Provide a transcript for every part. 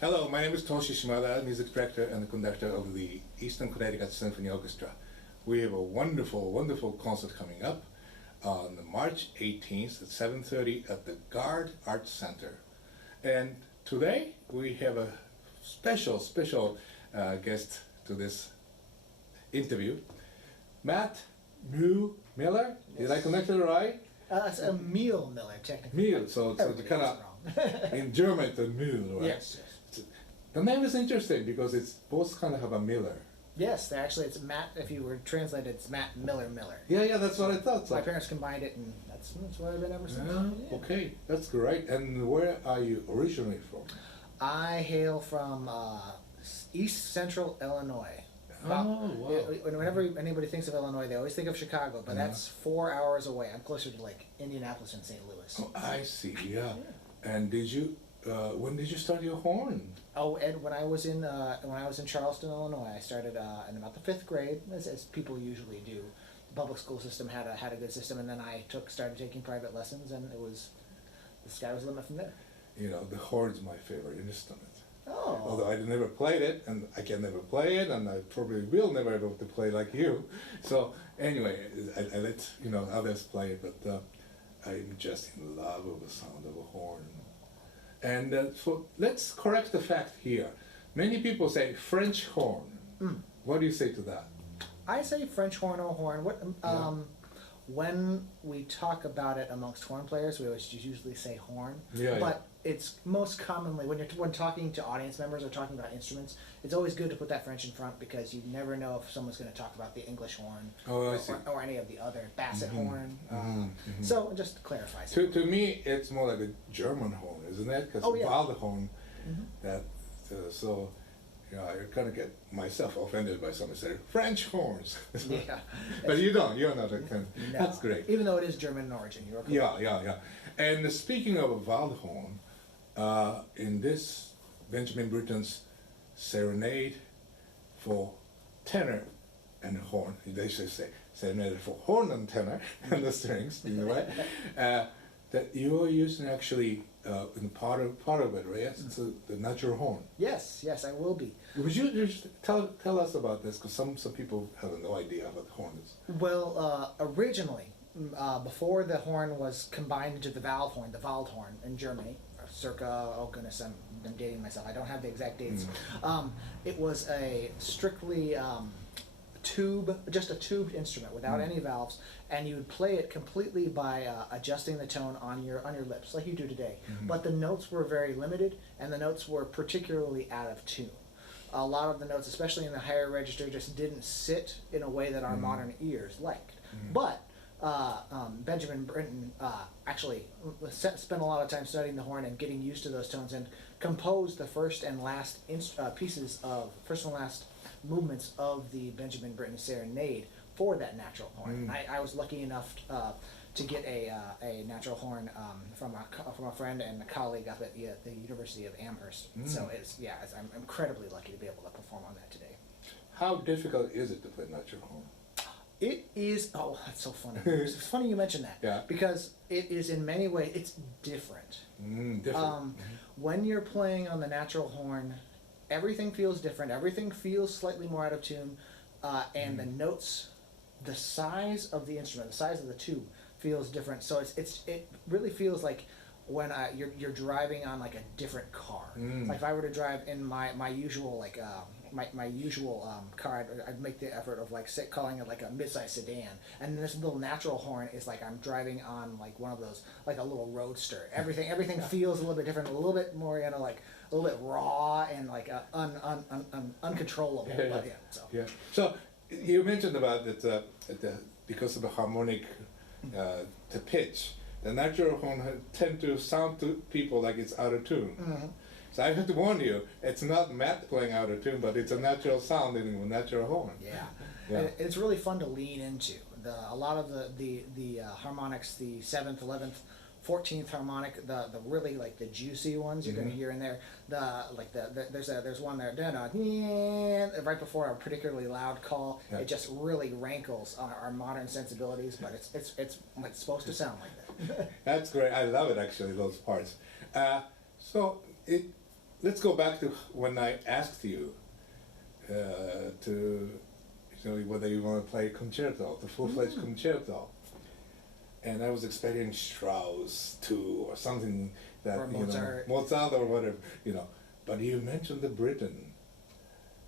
Hello, my name is Toshi Shimada, music director and conductor of the Eastern Connecticut Symphony Orchestra. We have a wonderful, wonderful concert coming up on March 18th at 7:30 at the Garde Arts Center. And today we have a special guest to this interview, Matt Muehl-Miller. Yes. Did I connect it right? It's a Muehl-Miller, technically. Muehl, so it's kind of in German, the Muehl, right? Yes. The name is interesting because it's both kind of have a Miller. Yes, actually, it's Matt. If you were translated, it's Matt Mueller. Yeah, that's what I thought. So. My parents combined it, and that's what I've been ever since. Yeah. Okay, that's great. And where are you originally from? I hail from East Central Illinois. Oh, wow. Whenever anybody thinks of Illinois, they always think of Chicago, but that's 4 hours away. I'm closer to like Indianapolis and St. Louis. Oh, I see. Yeah. And did you? When did you start your horn? Oh, and when I was in Charleston, Illinois, I started in about the 5th grade, as people usually do. The public school system had a good system, and then I started taking private lessons, and the sky was the limit from there. You know, the horn's my favorite instrument. Oh. Although I never played it, and I can never play it, and I probably will never be able to play like you. So anyway, I let others play it, but I'm just in love with the sound of a horn. And let's correct the fact here. Many people say French horn. What do you say to that? I say French horn or horn. When we talk about it amongst horn players, we always usually say horn. But it's most commonly when talking to audience members or talking about instruments, it's always good to put that French in front because you never know if someone's going to talk about the English horn or any of the the basset horn. So just to clarify. To me, it's more like a German horn, isn't it? Because Walde horn, I kind of get myself offended by somebody saying French horns. But you don't. You're not a kind. No. That's great. Even though it is German in origin, you're correct. Yeah. And speaking of a Walde horn, in this Benjamin Britten's Serenade for tenor and horn, they should say Serenade for horn and tenor and the strings, right? That you are using actually in part of it, right? Yes, it's the natural horn. Yes, I will be. Would you just tell us about this? Because some people have no idea what the horn is. Well, originally, before the horn was combined into the valve horn, the Waldhorn in Germany, circa, oh goodness, I'm dating myself. I don't have the exact dates. It was a strictly just a tubed instrument without any valves, and you would play it completely by adjusting the tone on your lips, like you do today. But the notes were very limited, and the notes were particularly out of tune. A lot of the notes, especially in the higher register, just didn't sit in a way that our modern ears liked. But Benjamin Britten actually spent a lot of time studying the horn and getting used to those tones, and composed the first and last movements of the Benjamin Britten Serenade for that natural horn. I was lucky enough to get a natural horn from a friend and a colleague up at the University of Amherst. So I'm incredibly lucky to be able to perform on that today. How difficult is it to play natural horn? It is. Oh, that's so funny. It's funny you mention that. Yeah. Because it is in many ways it's different. When you're playing on the natural horn, everything feels different. Everything feels slightly more out of tune, and the notes, the size of the instrument, the size of the tube feels different. So it really feels like when you're driving on like a different car. Like if I were to drive in my usual my usual car, I'd make the effort of calling it like a mid-size sedan, and this little natural horn is like I'm driving on like one of those, like a little roadster. Everything feels a little bit different, a little bit more a little bit raw and like uncontrollable. So you mentioned about that because of the harmonic the pitch, the natural horn tend to sound to people like it's out of tune. So I have to warn you, it's not Matt playing out of tune, but it's a natural sound in a natural horn. Yeah. It's really fun to lean into. A lot of the harmonics, the 7th, 11th, 14th harmonic, the really like the juicy ones you're going to hear in there. There's one there, right before a particularly loud call. It just really rankles on our modern sensibilities, but it's supposed to sound like that. That's great. I love it actually, those parts. So let's go back to when I asked you to, whether you want to play concerto, the full-fledged concerto. And I was expecting Strauss too, or something that, Or Mozart. Mozart or whatever, But you mentioned the Britten.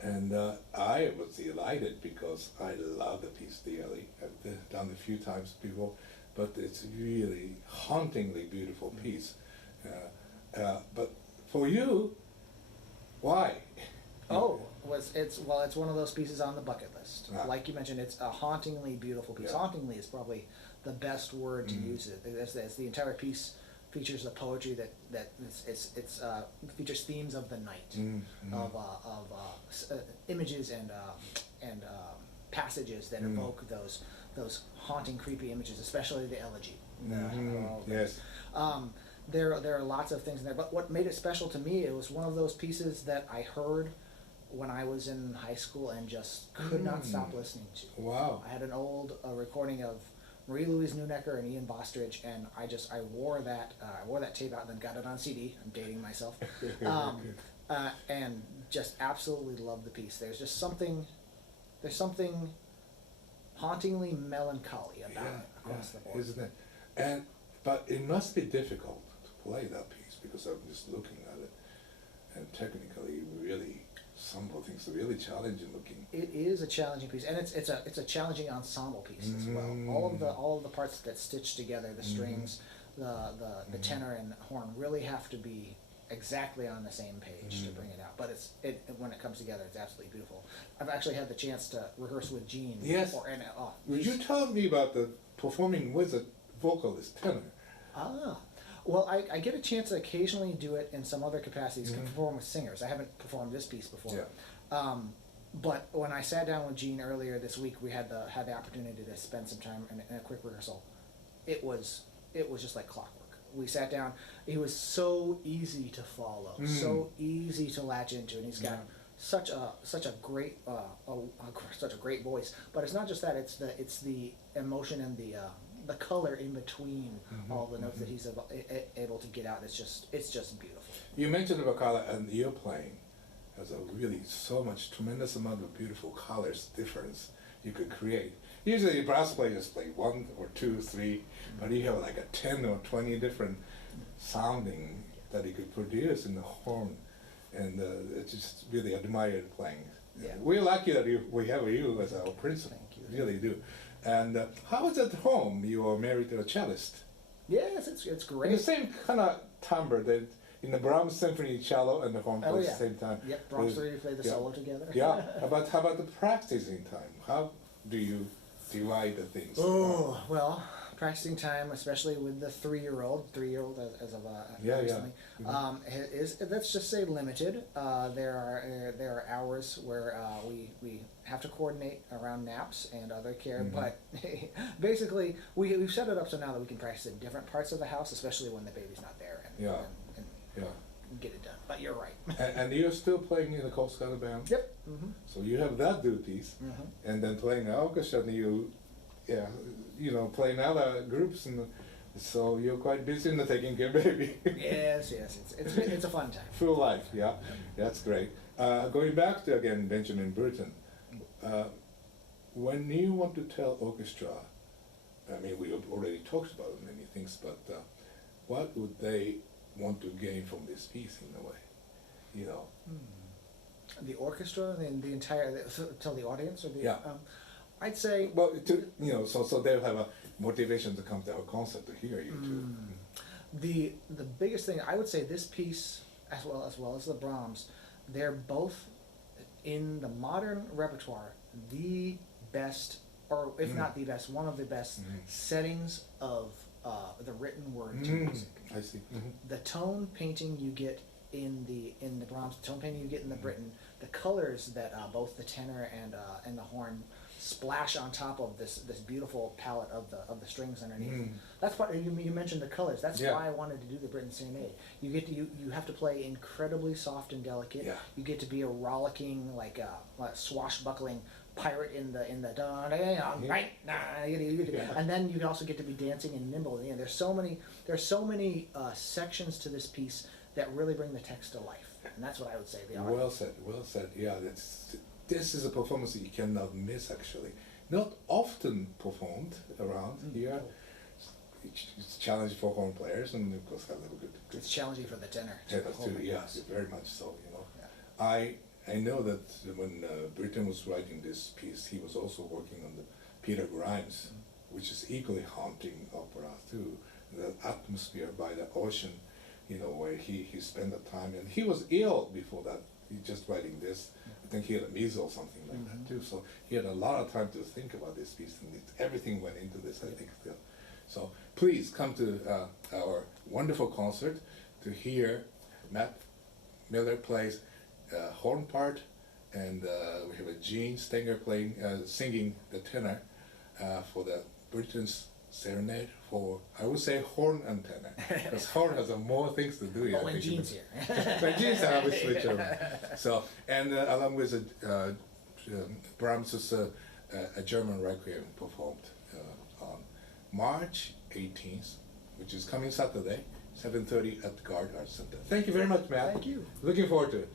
And I was delighted because I love the piece dearly. I've done it a few times before, but it's really hauntingly beautiful piece. But for you, why? It's one of those pieces on the bucket list. Like you mentioned, it's a hauntingly beautiful piece. Yeah. Hauntingly is probably the best word to use it. As the entire piece features the poetry that features themes of the night, of images and passages that evoke those haunting, creepy images, especially the elegy. Yes. There are lots of things in there, but what made it special to me, it was one of those pieces that I heard when I was in high school and just could not stop listening to. Wow. I had an old recording of Marie-Louise Neunecker and Ian Bostridge, and I wore that tape out and then got it on CD. I'm dating myself, and just absolutely loved the piece. There's something hauntingly melancholy about it across the board, isn't it? But it must be difficult to play that piece because I'm just looking at it, and technically, really, some of the things are really challenging looking. It is a challenging piece, and it's a challenging ensemble piece as well. All of the parts that stitch together, the strings, the tenor and horn really have to be exactly on the same page to bring it out. But when it comes together, it's absolutely beautiful. I've actually had the chance to rehearse with Gene. Yes. Would you tell me about the performing with a vocalist tenor? Well, I get a chance to occasionally do it in some other capacities, perform with singers. I haven't performed this piece before. Yeah. But when I sat down with Gene earlier this week, we had the opportunity to spend some time in a quick rehearsal. It was just like clockwork. We sat down. He was so easy to follow, so easy to latch into, and he's got such a great voice. But it's not just that; it's the emotion and the color in between all the notes that he's able to get out. It's just beautiful. You mentioned about color, and your playing has a really tremendous amount of beautiful colors difference you could create. Usually brass players play 1 or 2, 3, but you have like a 10 or 20 different sounding that you could produce in the horn, and it's just really admired playing. Yeah. We're lucky that we have you as our principal. Thank you. Really do. And how is it at home? You are married to a cellist. Yes, it's great. In the same kind of timbre that in the Brahms Symphony cello and the horn play at the same time. Yep, Brahms 3 play the solo together. Yeah. How about the practicing time? How do you divide the things? Oh, well, practicing time, especially with the 3-year-old as of recently, is, let's just say, limited. There are hours where we have to coordinate around naps and other care, but basically we've set it up so now that we can practice in different parts of the house, especially when the baby's not there, and get it done. But you're right. and you're still playing in the Coast Guard band? Yep. So you have that duties, and then playing the orchestra, and you playing other groups, and so you're quite busy in the taking care of baby. Yes, it's a fun time. Full life, yeah, that's great. Going back to again Benjamin Britten, when you want to tell orchestra, I mean we have already talked about many things, but what would they want to gain from this piece in a way, The orchestra, the entire, tell the audience, or the I'd say. Well, so they'll have a motivation to come to our concert to hear you too. The biggest thing I would say, this piece as well as the Brahms, they're both in the modern repertoire the best, or if not the best, one of the best settings of the written word to music. I see. The tone painting you get in the Brahms, the tone painting you get in the Britten, the colors that both the tenor and the horn splash on top of this beautiful palette of the strings underneath. That's why you mentioned the colors. That's why I wanted to do the Britten Serenade. You have to play incredibly soft and delicate. Yeah. You get to be a rollicking, like swashbuckling pirate in the and then you can also get to be dancing and nimble. There's so many sections to this piece that really bring the text to life. and that's what I would say the art. Well said, well said. Yeah, this is a performance that you cannot miss, actually. Not often performed around here. It's challenging for horn players, and of course, have a good. It's challenging for the tenor. Tenor perform too, it, yeah, yes. very much so. You know, Yeah. I know that when Britten was writing this piece, he was also working on the Peter Grimes, which is equally haunting opera too. The atmosphere by the ocean, you know, where he spent the time, and he was ill before that. He just writing this. I think he had a measles or something like that too. So he had a lot of time to think about this piece, and everything went into this. I think. So please come to our wonderful concert to hear Matt Miller plays horn part, and we have a Gene Stenger playing, singing the tenor for the Britain's Serenade for, I would say, horn and tenor, because horn has more things to do here. Oh, when Gene's here. When Gene's here, I would switch over. So, and along with Brahms' a German Requiem performed on March 18th, which is coming Saturday, 7:30 at the Garde Arts Center. Thank you very much, Matt. Thank you. Looking forward to it.